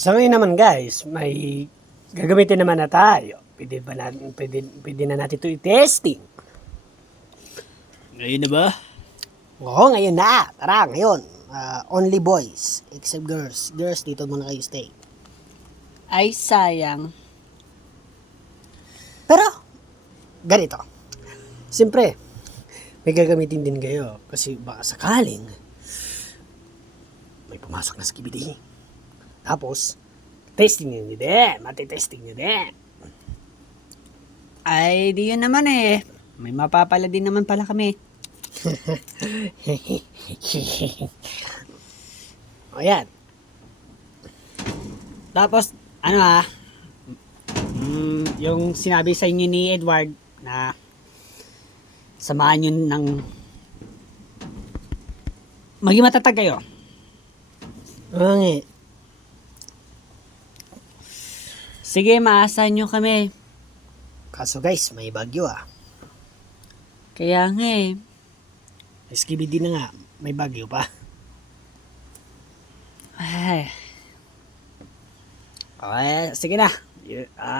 Sa ngayon naman guys, may gagamitin naman na tayo. Pwede na natin ito i-testing. Ngayon na ba? Oo, ngayon na. Tara, ngayon. Only boys, except girls. Girls, dito muna kayo stay. Ay, sayang. Pero, ganito. Siyempre, may gagamitin din kayo. Kasi baka sakaling may pumasok na skibidi. Tapos, testing nyo din. Matitesting nyo din. Ay, di yun naman eh. May mapapala din naman pala kami. O yan. Tapos, yung sinabi sa inyo ni Edward na samahan yun ng maging matatag kayo. Oo nga. Sige, maasahan nyo kami. Kaso guys, may bagyo ah. Kaya nga eh. Skibidi na nga, may bagyo pa. Ay. Okay, sige na.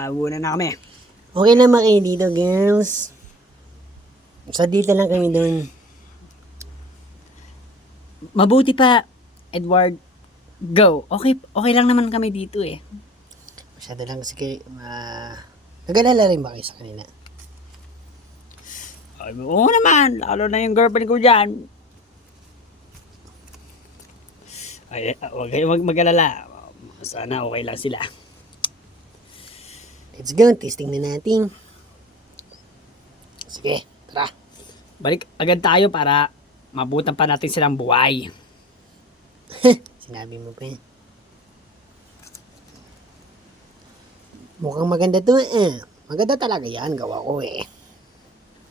Una na kami. Okay lang kayo dito, girls. Sa dito lang kami doon. Mabuti pa, Edward. Go. Okay lang naman kami dito eh. Masyado lang kasi kayo, nag-alala rin ba kayo sa kanila? Ay, oo naman. Lalo na yung girlfriend ko dyan. Ay, huwag kayong mag-alala. Sana okay lang sila. Let's go, testing na natin. Sige, tara. Balik agad tayo para mabutan pa natin silang buhay. Sinabi mo pa yan. Mukhang maganda to eh. Maganda talaga yan, gawa ko eh.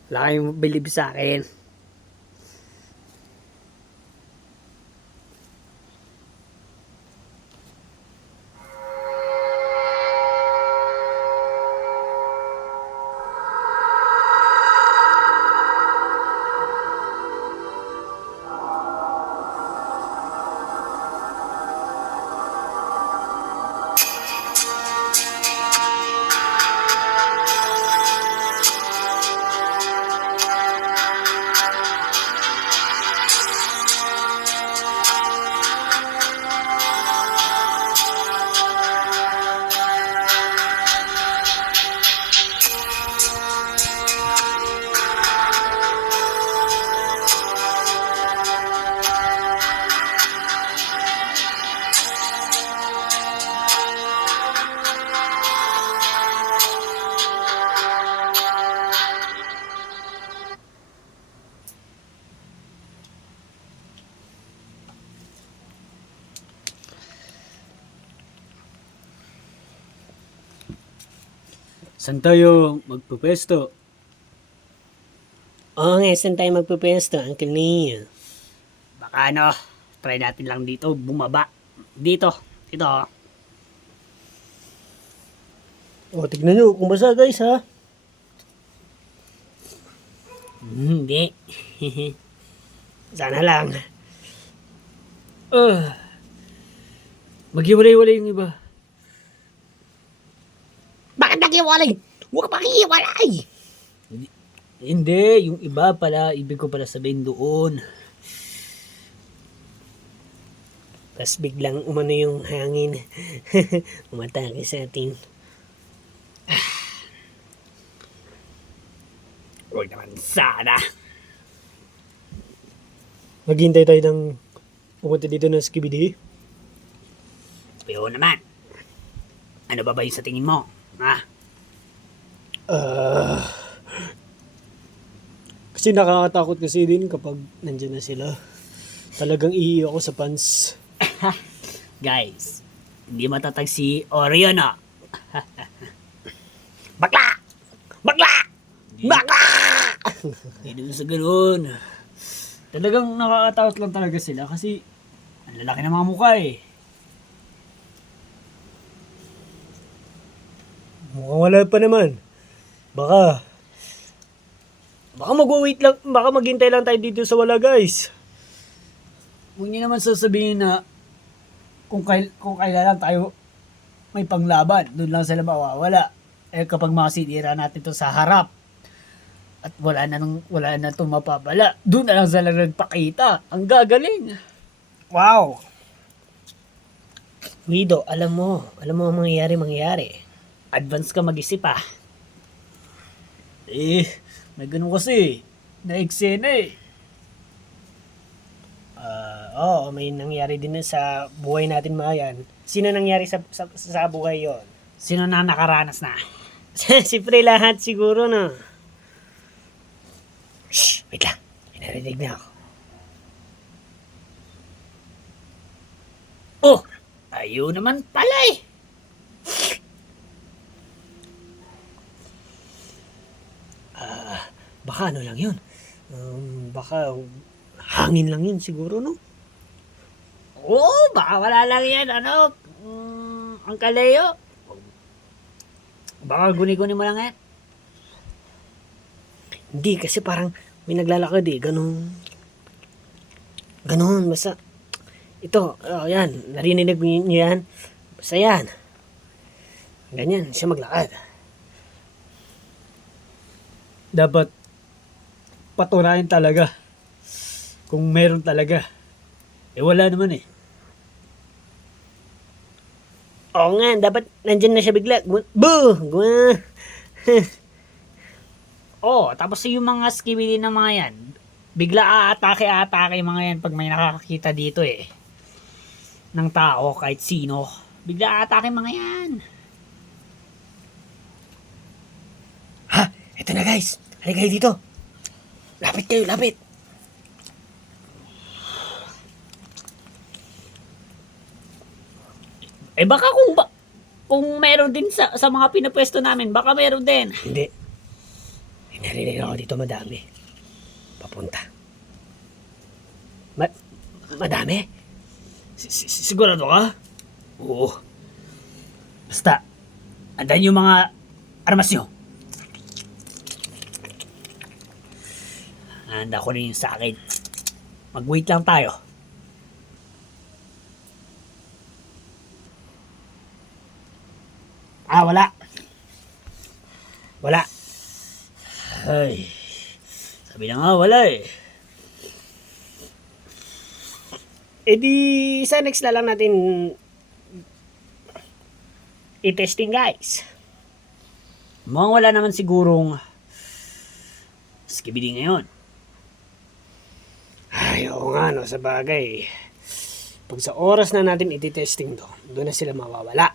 Wala kayong believe sa akin. Saan tayo magpupesto? Oo nga, saan tayo magpupesto, Uncle Neil? Baka try natin lang dito, bumaba. Dito. O, tignan nyo, kung basa guys ha. Hindi. Sana lang. Maghiwalay-walay yung iba. Bakit nag-iwalay? Huwag pa iwalay! Hindi, yung iba pala, ibig ko pala sabihin doon. Tapos biglang umano yung hangin. Umatake sa atin. Huwag naman sana. Maghintay tayo ng pumunta dito ng skibidi. Pero naman. Ano ba yung sa tingin mo? Ha? Kasi nakakatakot kasi din kapag nandyan na sila. Talagang iiyak ako sa pants. Guys, hindi matatag si Oreo na. Bakla! Bakla! Bakla! Hindi doon sa ganoon. Talagang nakakatakot lang talaga sila kasi ang lalaki ng mga mukha eh. Mukhang wala pa naman. Baka mag-wait lang, baka maghintay lang tayo dito sa wala guys. Huwag niyo naman sasabihin na kung kailan lang tayo may panglaban, doon lang sila mawawala. Eh kapag masinira natin to sa harap, at wala na itong mapapala, doon na lang sila nagpakita. Ang gagaling. Wow! Guido, alam mo ang mangyayari. Advance ka mag-isip ah. Eh, may ganun kasi. Na-eksena eh. Oo, may nangyari din na sa buhay natin mga yan. Sino nangyari sa buhay yon? Sino na nakaranas na? Siyempre lahat siguro na. Shh! Wait lang. May narinig na ako. Oh, ayaw naman pala eh. Baka ano lang yun. Baka hangin lang yun siguro, no? Oh, baka wala lang yan, ang kalayo. Baka guni-guni mo lang yan. Hindi, kasi parang may naglalakad eh. Ganon, basta. Ito, yan. Narinig niyo yan. Basta yan. Ganyan, siya maglakad. Dapat patunayan talaga kung meron talaga. Eh wala naman eh. Oo nga, dapat nandyan na siya bigla. Oh, tapos yung mga skibidi ng mga yan, bigla aatake yung mga yan pag may nakakakita dito eh. Ng tao, kahit sino. Bigla aatake mga yan. Ha? Ito na guys. Halika kayo dito. Lapit kayo, lapit. Eh baka kung meron din sa mga pinapwesto namin, baka meron din. Hindi. May narinig ako dito madami. Papunta. Madami? Sigurado ka? Oo. Basta, andan yung mga armas nyo. Handa ko rin yung sa akin. Mag-wait lang tayo. Wala. Wala. Ay, sabi na nga wala eh. E di, sa next na lang natin i-testing guys. Mukhang wala naman sigurong skibidi ngayon. Ay, oo nga no, sa bagay. Pag sa oras na natin iti-testing doon na sila mawawala.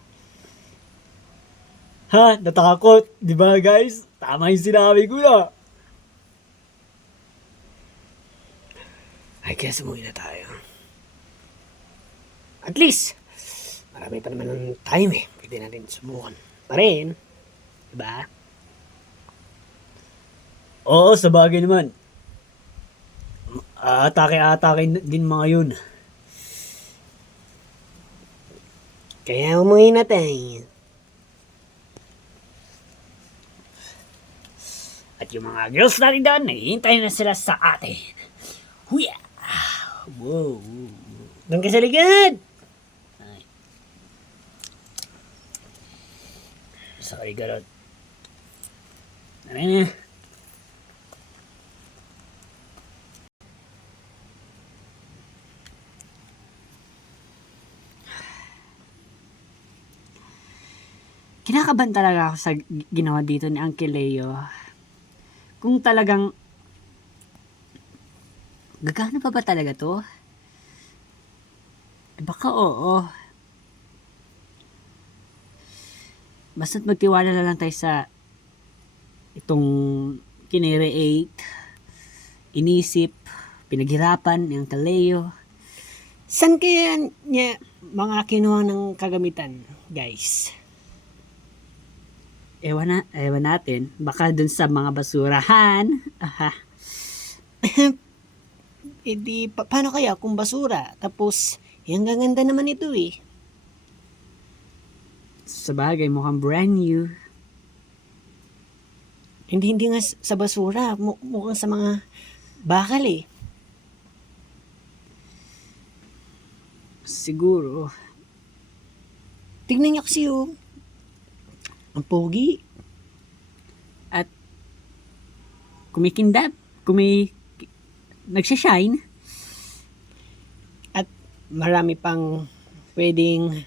Ha? Natakot? Di ba guys? Tama yung sinabi ko na. Ay, kaya sumuwi na tayo. At least, marami pa naman ng time eh. Pwede natin subukan pa rin. Diba? Oo, sa bagay naman. Atake din mga yun. Kaya umuwi na tayo. At yung mga girls natin doon, naghihintay na sila sa atin. Huya! Wow! Doon ka sa likod! Ay. Sorry, garot. Ano na? Kinakabahan talaga ako sa ginawa dito ni Uncle Leo. Kung talagang gagana pa ba talaga to? Baka oo. Basta't magtiwala na lang tayo sa itong kinire-8, inisip, pinaghirapan ng Uncle Leo. San kaya niya mga kinuha ng kagamitan, guys? Ewan natin. Baka dun sa mga basurahan. Aha. E di, paano kaya kung basura? Tapos, yung gaganda naman ito eh. Sa bagay, mukhang brand new. Hindi nga sa basura. Mukhang sa mga bakal eh. Siguro. Tignan niyo kasi oh. Ang pogi. At kumikindab, nagsashine. At marami pang pwedeng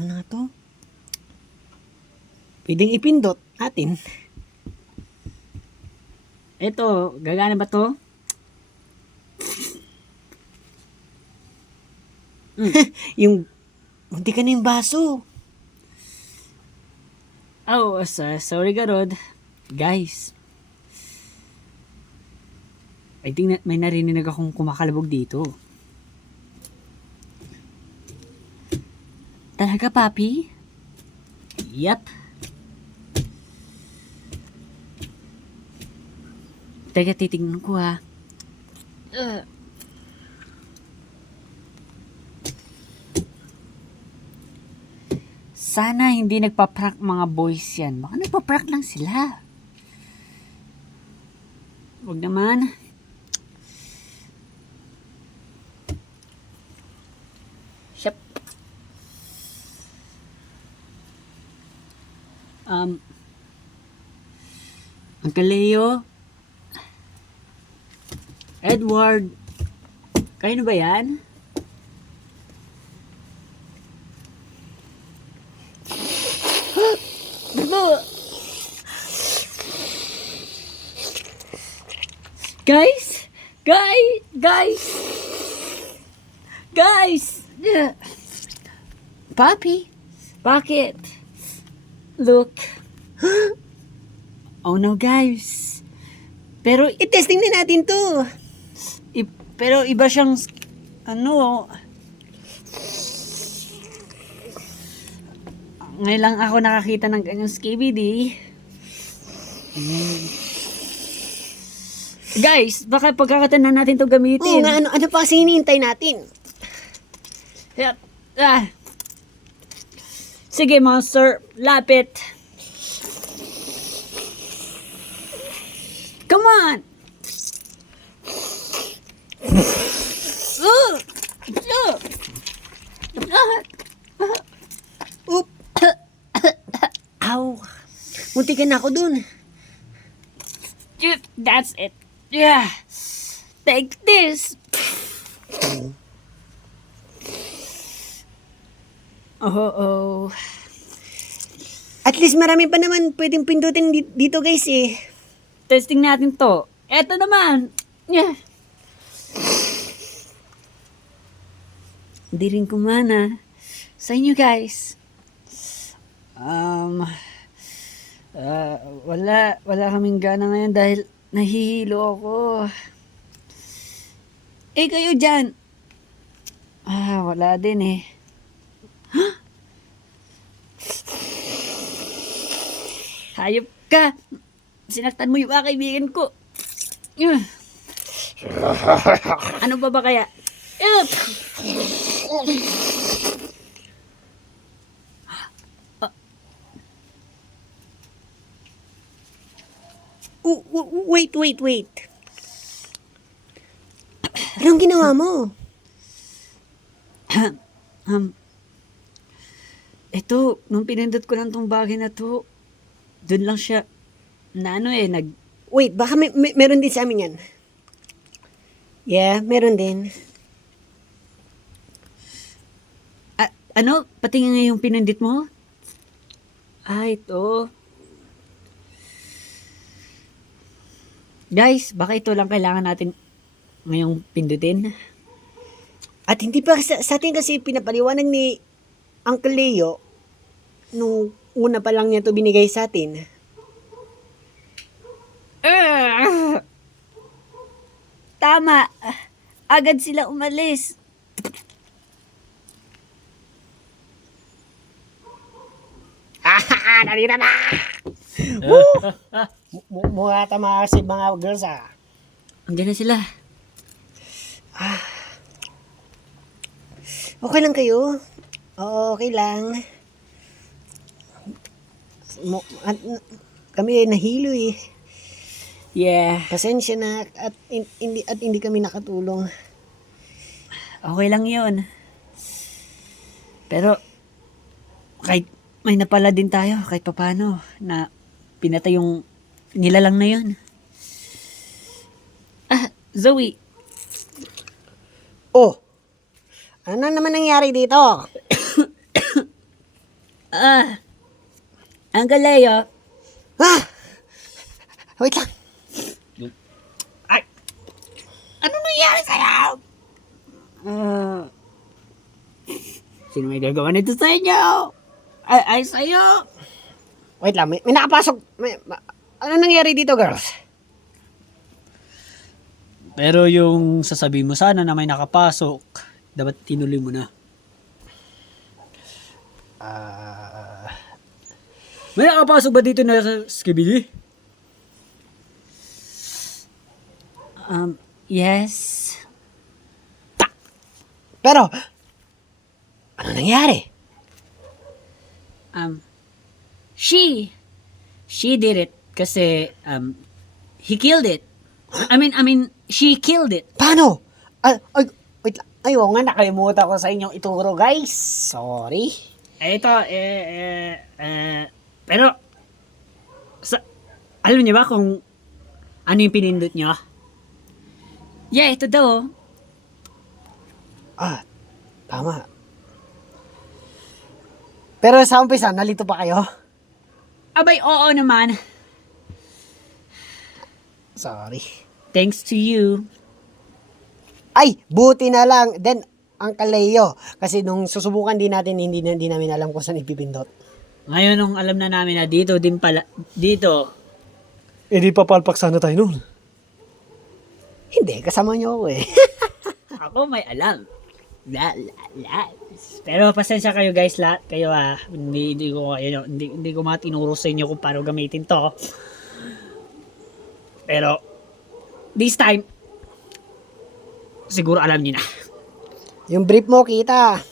ano na to? Pwedeng ipindot natin. Eto, gagana ba to? Yung, hindi ka na yung baso. Oh, sorry Garod. Guys, I think may narinig akong kumakalabog dito. Talaga, papi? Yep. Teka, titignan ko ha. Sana hindi nagpa-prank mga boys yan. Baka nagpa-prank lang sila. Huwag naman. Shep. Uncle Leo, Edward, kayo na ba yan? Guys! Papi, bakit? Look. Oh no, guys. Pero I-testing na natin to. pero iba siyang ano. Ngayon lang ako nakakita ng ganyang skibidi. Guys, baka pagkakataon na natin to Oo gamitin. nga, ano pa kasi hinihintay natin? Yep. Sige, monster. Lapit. Come on! Oop. Ow. Munti ka na ako dun. That's it. Yeah. Take this. Oh. At least marami pa naman pwedeng pindutin dito guys eh. Testing natin to. Eto naman. Yeah. Hindi rin kumana. Sa inyo guys. Wala kaming gana ngayon dahil nahihilo ako. Kayo dyan. Wala din eh. Hayop ka. Sinaktan mo yung mga kaibigan ko. Ano ba kaya? Wait. Anong ginawa mo? Ito, nung pinindot ko lang tong bagay na to, dun lang siya, Wait, baka meron din sa amin yan. Yeah, meron din. Patingin nga yung pinindit mo? Ito. Guys, baka ito lang kailangan natin ngayong pindutin. At hindi pa sa atin kasi pinapaliwanag ni Uncle Leo nung una pa lang niya to binigay sa atin. Tama. Agad sila umalis. Narira na! Mukha tama si mga girls Andiyan na sila. Okay lang kayo? Oo, okay lang. Kami nahilo eh. Yeah. Pasensya na at hindi kami nakatulong. Okay lang yun. Pero, kahit may napala din tayo, kahit papano, na pinatay yung nilalang na yun. Zoe, Oh, ano naman nangyari dito? Uncle Leo. Ah! Wait lang. Ay! Ano nangyari sa'yo? Sino may gagawa nito sa inyo? Ay sa'yo. Wait lang, may nakapasok. Ano nangyari dito, girls? Pero yung sasabihin mo sana na may nakapasok, dapat tinuloy mo na. May nakapasok ba dito na Skibidi? Yes. Pero, ano nangyari? She did it kasi he killed it. I mean she killed it. Paano? Wait lang. Ay, oo nga, nakalimutan ko sa inyong ituro, guys. Sorry. Pero alam niyo ba kung ano yung pinindot niyo? Yeah, ito daw. Ah, tama. Pero sa umpisa, nalito pa kayo? Abay, oo naman. Sorry. Thanks to you. Ay, buti na lang. Then, Uncle Leo. Kasi nung susubukan din natin, hindi namin alam kung saan ipipindot. Ngayon nung alam na namin na dito din pala, dito. Eh, di papalpak sana tayo nun. Hindi, kasama niyo ako eh. Ako may alam. Pero pasensya kayo guys lahat. Kayo hindi ko matinuro sa inyo kung paano gamitin to. Pero this time siguro alam niyo na. Yung brief mo, kita.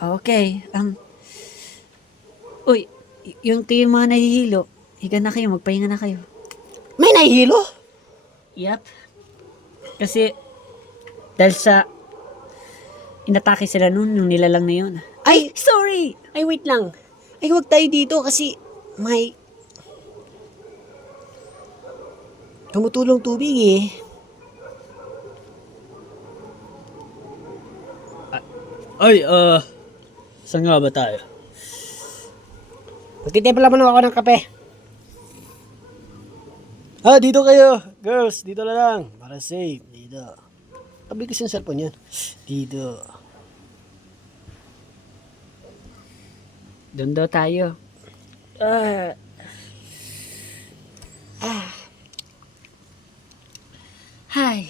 Okay. Uy, yung kayo mga nahihilo, higa na kayo, magpahinga na kayo. May nahihilo? Yep. Kasi dahil sa inatake sila nun, yung nilalang na yun. Ay, sorry. Ay, wait lang. Ay, huwag tayo dito kasi may tumutulong tubig eh. Saan nga ba tayo? Magtitimpla mo ako ng kape. Dito kayo. Girls, dito na lang. Para safe. Dito. Tabi kasi yung cellphone yan. Dito. Doon daw tayo. Hi.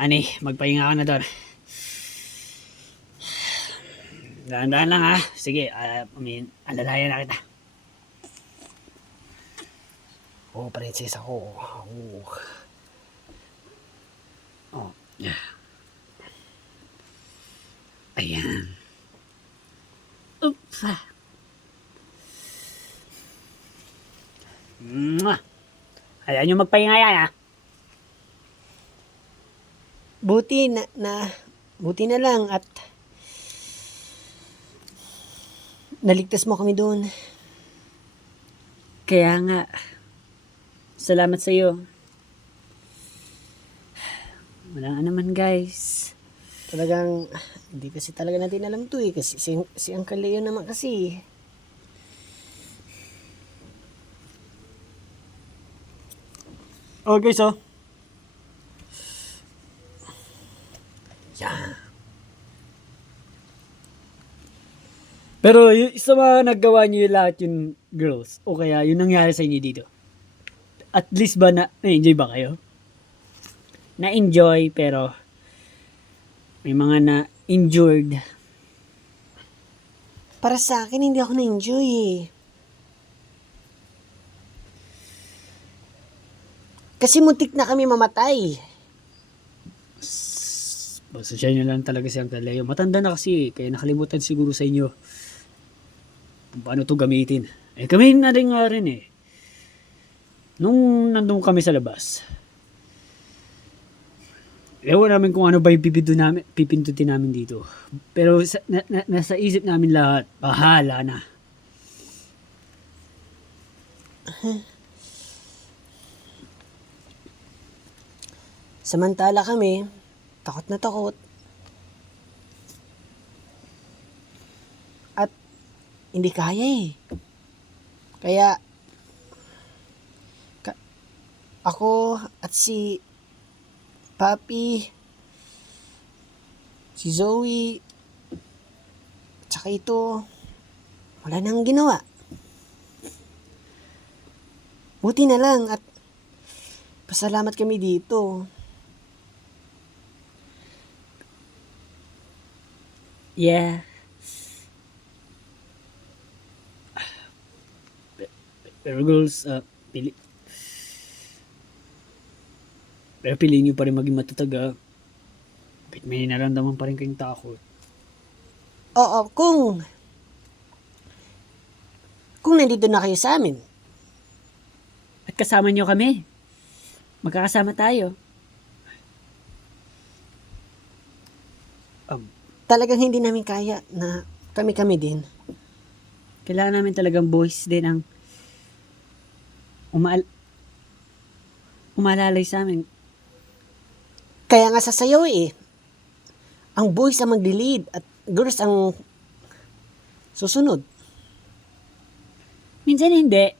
Ani, magpahinga ka na doon. Dahan-dahan lang ha. Sige, alalayan na kita. Oh, princess ako. Oh. Oh. Ayan. Oops. Ayan yung magpahinga yan ha. Buti na lang at naligtas mo kami doon. Kaya nga, salamat sa iyo. Wala nga naman guys. Talagang, hindi kasi talaga natin alam to eh. Kasi si Uncle Leo naman kasi. Okay, so. Yan. Pero yung isa mga nagawa niyo yung lahat yung girls o kaya yung nangyari sa inyo dito. At least ba na-enjoy ba kayo? Na-enjoy pero may mga na-injured. Para sa akin, hindi ako na-enjoy eh. Kasi muntik na kami mamatay. Basta siya nyo lang talaga si Uncle Leo. Matanda na kasi kaya nakalimutan siguro sa inyo kung paano to gamitin. Eh kami na rin nga rin eh. Nung nandun kami sa labas, ewan namin kung ano ba yung pipindutin namin dito. Pero nasa isip namin lahat, bahala na. Samantala kami, takot na takot. At hindi kaya eh. Kaya ako at si Papi, si Zoe, tsaka ito, wala nang ginawa. Buti na lang at pasalamat kami dito. Yeah. Pero girls, pero piliin nyo pa rin maging matatag ah. Kahit may nararamdaman pa rin kayong takot. Oo, kung nandito na kayo sa amin, At kasama nyo kami. Magkakasama tayo. talagang hindi namin kaya na kami-kami din. Kailangan namin talagang boys din ang umalalay sa amin. Kaya nga sasayaw eh. Ang boys ang magli-lead at girls ang susunod. Minsan hindi.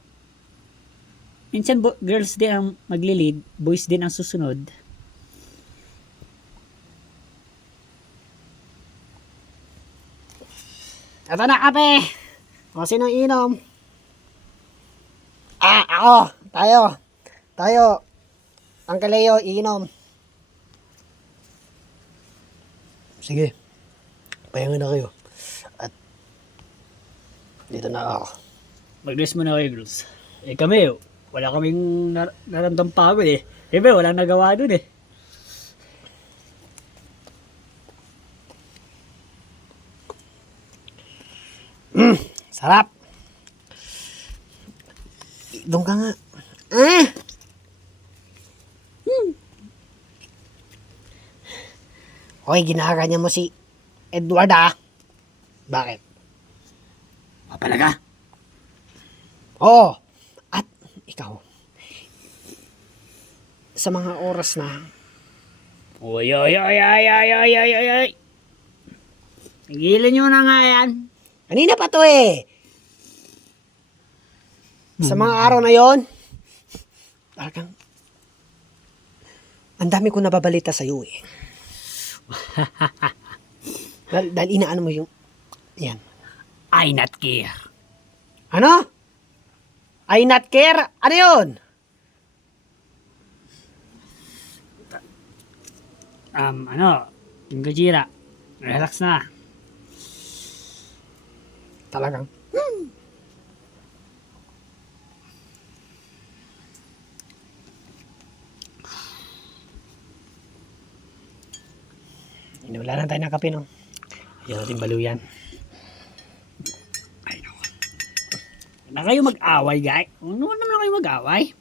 Minsan girls din ang magli-lead, boys din ang susunod. Ito na kape! O sino inom? Ako! Tayo! Uncle Leo, inom. Sige. Pahinga na kayo. At dito na ako. Mag-rest muna kayo, girls. Kami, wala kaming naramdam pagod eh. Siyempre, walang nagawa dun eh. Sarap! Doon ka nga. Okay, ginaganyan mo si Edward ah. Bakit? Mapalaga. Oo. At ikaw, sa mga oras na Oy. Tigilan nyo na nga yan. kanina pa to eh. Sa mga araw na yon, talagang ang dami ko nababalita sa iyo eh. dahil inaano mo yung yan. I not care. Ano? I not care? Ano yun? Yung Gajira, relax na. Talagang. Wala na tayo ng kape, no? Ayaw natin baluyan. Ay, no. Na kayo mag-away, guys. Ano naman kayo mag-away?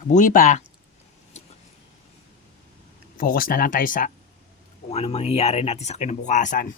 Mabuti pa. Focus na lang tayo sa kung ano mangyayari natin sa kinabukasan.